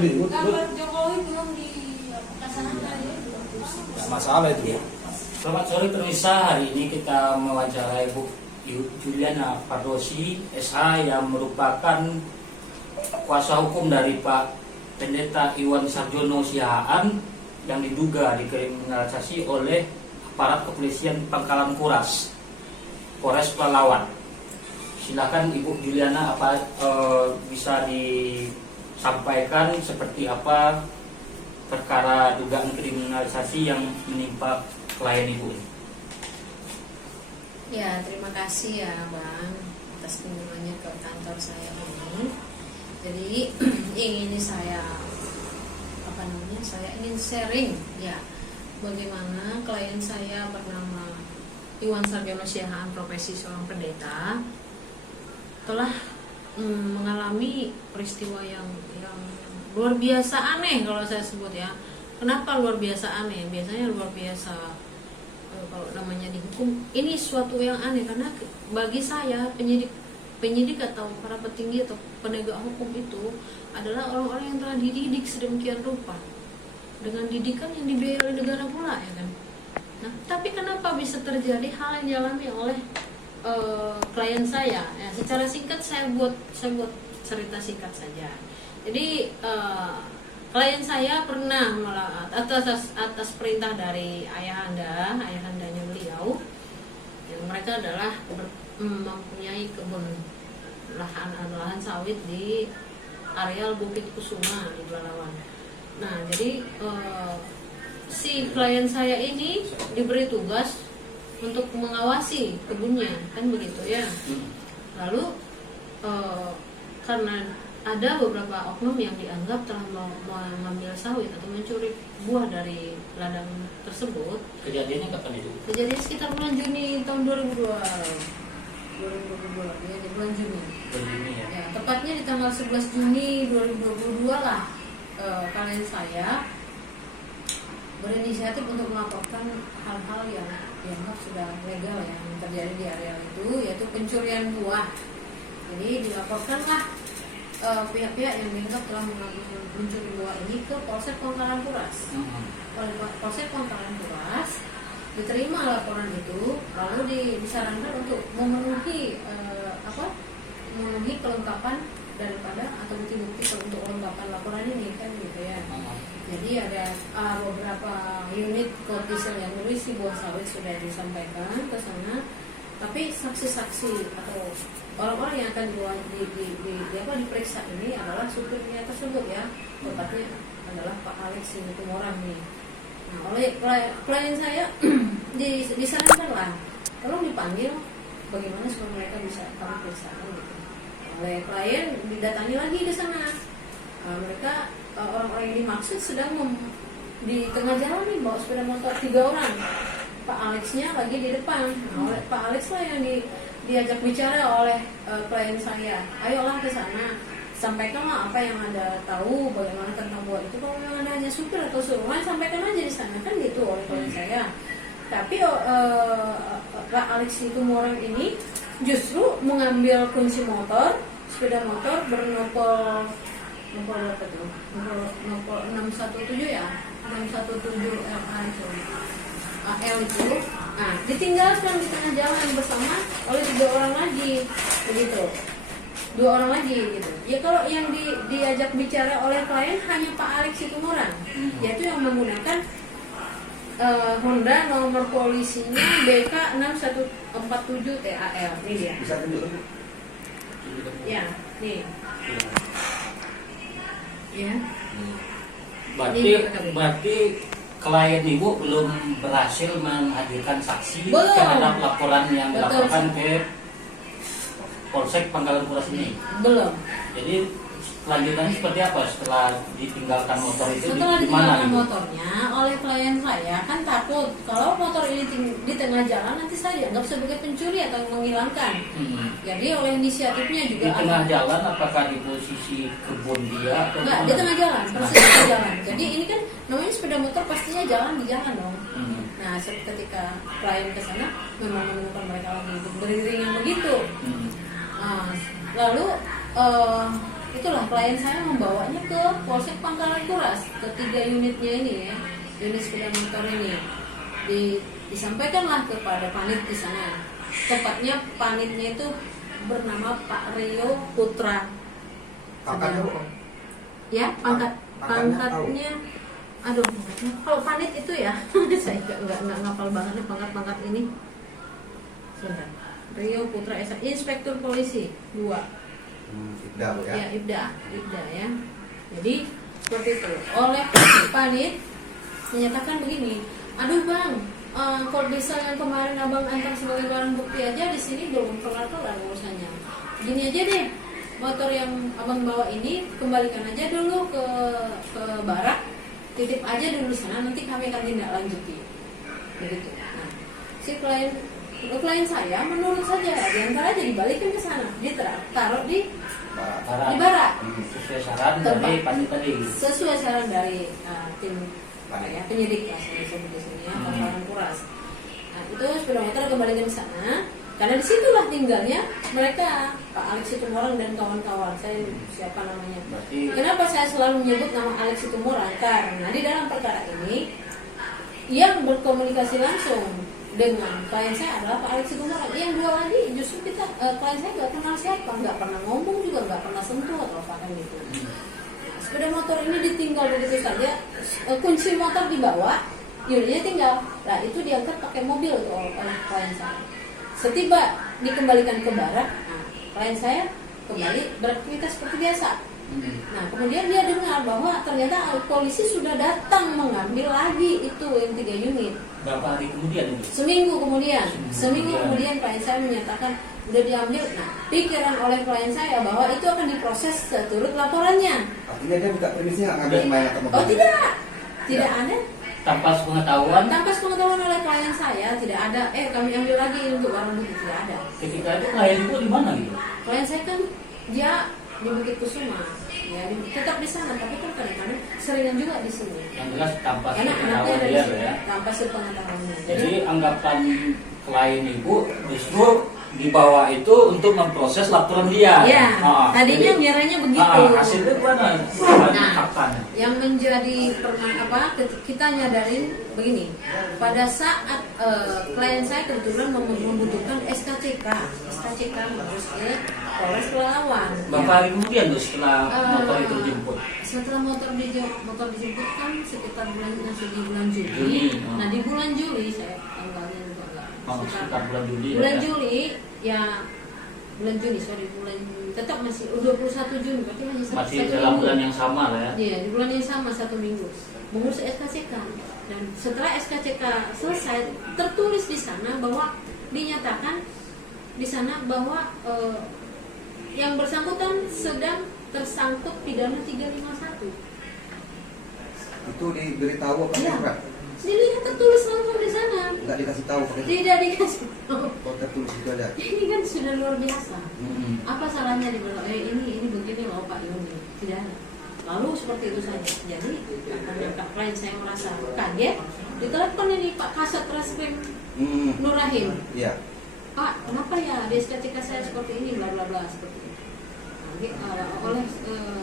dulu. Gambar Jokowi belum dilaksanakan ya. Nggak masalah itu. Selamat sore pemirsa, hari ini kita mewawancarai Bu Juliana Pardosi SH yang merupakan kuasa hukum dari Pak Pendeta Iwan Sarjono Siahaan yang diduga dikriminalisasi oleh aparat kepolisian Pangkalan Kuras, Polres Pelalawan. Silakan Ibu Juliana, bisa disampaikan seperti apa perkara dugaan kriminalisasi yang menimpa klien Ibu ini? Ya, terima kasih ya Bang atas kunjungannya ke kantor saya ini. Jadi ingin saya ingin sharing ya bagaimana klien saya bernama Iwan Sarjono Siahaan, profesi seorang pendeta, telah mengalami peristiwa yang luar biasa aneh kalau saya sebut ya. Kenapa luar biasa aneh? Biasanya luar biasa kalau namanya dihukum ini suatu yang aneh, karena bagi saya penyidik atau para petinggi atau penegak hukum itu adalah orang-orang yang telah dididik sedemikian rupa dengan didikan yang dibiayai oleh negara pula ya kan. Nah, tapi kenapa bisa terjadi hal yang dialami oleh klien saya? Ya, secara singkat saya buat cerita singkat saja. Jadi klien saya pernah atas perintah dari ayahandanya beliau, yang mereka adalah mempunyai kebun lahan sawit di areal Bukit Kusuma di Pelalawan. Nah, jadi si klien saya ini diberi tugas untuk mengawasi kebunnya, kan begitu ya. Lalu karena ada beberapa oknum yang dianggap telah mengambil sawit atau mencuri buah dari ladang tersebut. Kejadiannya kapan itu? Kejadian sekitar bulan Juni tahun 2022 ya, di bulan Juni. Ya, tepatnya di tanggal 11 Juni 2022 lah. Klien saya berinisiatif untuk melaporkan hal-hal yang dianggap sudah legal ya, yang terjadi di area itu, yaitu pencurian buah. Jadi dilaporkanlah pihak-pihak yang dianggap telah mencuri buah ini ke Polsek Pangkalan Kuras. Oleh Polsek Pangkalan Kuras diterima laporan itu, lalu disarankan untuk memenuhi kelengkapan daripada atau bukti-bukti untuk kelengkapan laporan ini, kan gitu ya. Jadi ada beberapa unit kodisel yang berisi buah sawit sudah disampaikan ke sana, tapi saksi-saksi atau orang-orang yang akan diperiksa ini adalah supirnya tersebut ya, tepatnya adalah Pak Alex Sinutumorang nih. Nah, oleh klien saya disarankan lah, tolong dipanggil bagaimana supaya mereka bisa kami periksa gitu. Oleh klien didatangi lagi ke sana. Mereka orang-orang yang dimaksud sedang di tengah jalan nih bawa sepeda motor 3 orang. Pak Alexnya lagi di depan. Nah, oleh Pak Alex lah yang diajak bicara oleh klien saya. Ayolah ke sana, sampaikanlah apa yang Anda tahu bagaimana tentang buah itu. Kalau memang Anda hanya supir atau suruhan, sampaikan aja di sana, kan gitu oleh klien saya. Tapi Pak Alex itu orang ini justru mengambil kunci motor, sepeda motor bernopol berapa tuh? Nopol 617 ya, 617 L itu. Nah, ditinggalkan di tengah jalan bersama oleh 3 orang lagi, begitu. 2 orang lagi gitu. Ya kalau yang diajak bicara oleh klien hanya Pak Alex Situmorang, yaitu yang menggunakan Honda nomor polisinya BK 6147 TAL. Ini dia. Bisa tunjuk. Ya, nih. Ya. Berarti klien Ibu belum berhasil menghadirkan saksi Belum. terhadap laporan yang dilaporkan ke Polsek Pangkalan Kuras ini? Belum. Jadi kelanjutannya seperti apa setelah ditinggalkan motor itu? Setelah di mana ditinggalkan Ibu? motornya oleh klien saya, kan takut kalau motor ini di tengah jalan nanti saya dianggap sebagai pencuri atau menghilangkan. Jadi oleh inisiatifnya juga Di tengah jalan, apakah di posisi kebun dia? Atau enggak, di tengah jalan, persis di tengah jalan. Jadi ini kan namanya sepeda motor pastinya jalan di jalan dong. Nah, ketika klien ke sana memang menemukan mereka lagi beriring yang begitu. Lalu itulah klien saya membawanya ke Polsek Pangkalan Kuras, ke 3 unitnya ini ya, unit sepeda motor ini. Disampaikanlah kepada panit di sana. Tepatnya panitnya itu bernama Pak Rio Putra. Pangkatnya apa? Ya, pangkatnya. Aduh, kalau panit itu ya, saya nggak ngapal banget nih pangkat ini. Sebentar. Rio Putra Inspektur Polisi 2. Ibda ya. Ya, Ibda ya. Jadi seperti itu. Oleh panit menyatakan begini, aduh bang, kalau bisa yang kemarin abang antar sebagai barang bukti aja di sini belum kelar urusannya. Gini aja deh, motor yang abang bawa ini kembalikan aja dulu ke barak, titip aja dulu sana, nanti kami akan tindak lanjuti. Begitu. Nah, si klien saya menurut saja, diantar aja dibalikin ke sana, ditaruh di barak. Sesuai saran dari panit tadi. Sesuai saran dari tim penyidik lah disebut di sini ya, Pangkalan Kuras. Nah, itu sepeda motor kembalikan ke sana. Karena disitulah tinggalnya mereka, Pak Alex Situmorang dan kawan-kawan. Saya siapa namanya? Kenapa saya selalu menyebut nama Alex Situmorang? Karena di dalam perkara ini yang berkomunikasi langsung dengan klien saya adalah Pak Alex Situmorang. Yang dua lagi justru kita klien saya nggak kenal siapa, nggak pernah ngomong juga, nggak pernah sentuh atau apa gitu. Sepeda motor ini ditinggal begitu saja, kunci motor dibawa, unitnya tinggal. Nah itu diangkat pakai mobil oleh klien saya. Setiba dikembalikan ke barak, klien saya kembali beraktivitas seperti biasa. Nah kemudian dia dengar bahwa ternyata polisi sudah datang mengambil lagi itu yang 3 unit. Berapa hari kemudian itu? Seminggu kemudian klien saya menyatakan udah diambil. Nah pikiran oleh klien saya bahwa itu akan diproses seturut laporannya. Artinya dia minta permisi nggak ngambil main atau mobil? Oh tidak ada. Tanpa sepengetahuan oleh klien saya, tidak ada. Kami ambil lagi untuk barang bukti, tidak ada. ketika itu klien itu di mana gitu? Klien saya kan dia di Bukit Kusuma, ya tetap di sana, tapi kan kadang-kadang seringan juga di sini. Yang jelas tanpa Karena anaknya sepengetahuan dari dia sini, ya. tanpa sepengetahuannya. Jadi anggapan klien ibu justru dibawa itu untuk memproses laporan dia. Ya, tadinya ngiranya begitu. Hasilnya mana? Faktanya. Yang menjadi kita nyadarin begini, pada saat klien saya kebetulan membutuhkan SKCK harus ke Polres Pelalawan. Berapa hari kemudian tuh setelah motor itu dijemput? Setelah motor dijemput kan sekitar bulan Juli. Nah di bulan Juli saya tanggalnya juga enggak. Sekitar bulan Juli. Tetap masih 21 Juni, berarti masih dalam bulan yang sama lah ya. Iya, di bulan yang sama 1 minggu mengurus SKCK. Dan setelah SKCK selesai, tertulis di sana bahwa dinyatakan di sana bahwa yang bersangkutan sedang tersangkut pidana 351. Itu diberitahu apa Ya. enggak? Dilihat tertulis langsung di sana. Enggak dikasih tahu pakai. Tidak dikasih tahu. Oh, tertulis itu ada. Ini kan sudah luar biasa. Apa salahnya dibilang ini begini loh Pak Yoni? Tidak ada. Lalu seperti itu saja. Jadi karena klien saya merasa kaget, ditelepon ini Pak Kasat Reskrim Nur Rahim. Iya. Pak, kenapa ya di SKCK saya seperti ini, bla bla bla seperti ini. Nanti oleh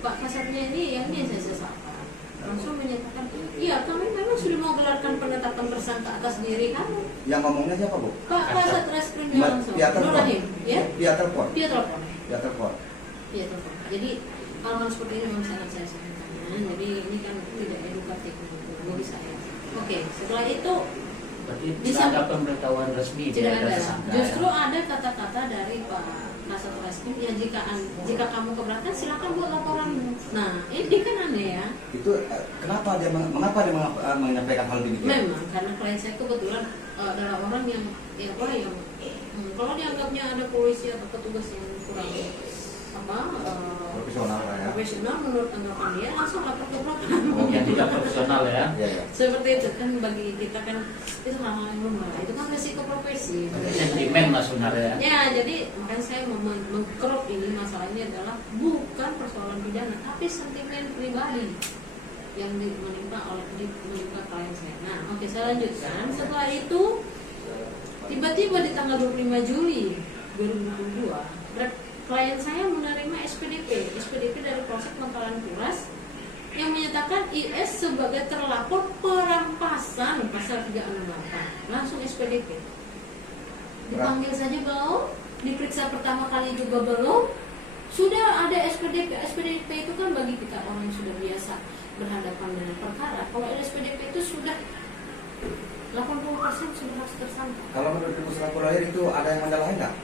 Pak Kasatnya ini yang ini saya sesalkan. Langsung menyatakan, iya kami memang sudah mau gelarkan penetapan tersangka atas diri kamu. Yang ngomongnya siapa, Bu? Pak Kasat Reskrimnya langsung. Via Nur telepon. Rahim, ya? Via telepon. Via telepon. Via telepon. Via telepon. Jadi hal-hal seperti ini memang sangat saya sayangkan. Jadi ini kan tidak edukatif bagi saya. Oke, setelah itu Berarti tidak ada pemberitahuan resmi tidak dari ada. tersangka. Justru ada kata-kata dari Pak Kasat Reskrim, ya jika kamu keberatan silakan buat laporanmu. Nah, ini kan aneh ya. Itu mengapa dia menyampaikan hal demikian? Memang karena klien saya kebetulan adalah orang yang kalau dianggapnya ada polisi atau petugas yang kurang profesional menurut anggapan dia langsung lapor ke propam. Yang tidak profesional ya. Iya. Seperti itu kan bagi kita kan itu hal-hal yang lumrah. Itu kan resiko profesi. Sentimen lah sebenarnya. Ya, jadi makanya saya mengkrop ini masalahnya adalah bukan persoalan pidana, tapi sentimen pribadi yang menimpa klien saya. Nah, oke, saya lanjutkan. Setelah itu tiba-tiba di tanggal 25 Juli 2022 klien saya menerima SPDP dari Polsek Pangkalan Kuras yang menyatakan IS sebagai terlapor perampasan pasal 368. Langsung SPDP. Dipanggil saja belum, diperiksa pertama kali juga belum, sudah ada SPDP. SPDP itu kan bagi kita orang yang sudah biasa berhadapan dengan perkara. Kalau SPDP itu sudah 80% sudah harus tersangka. Kalau menurut Ibu selaku lawyer itu ada yang menyalahi nggak?